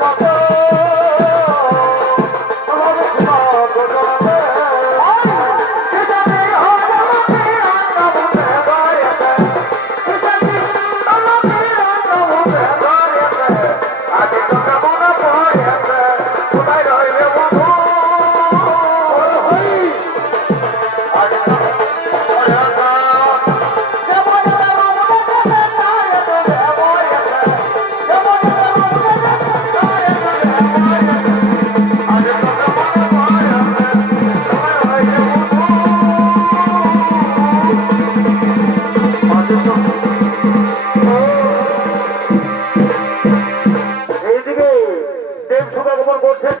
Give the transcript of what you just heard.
I'm করছেন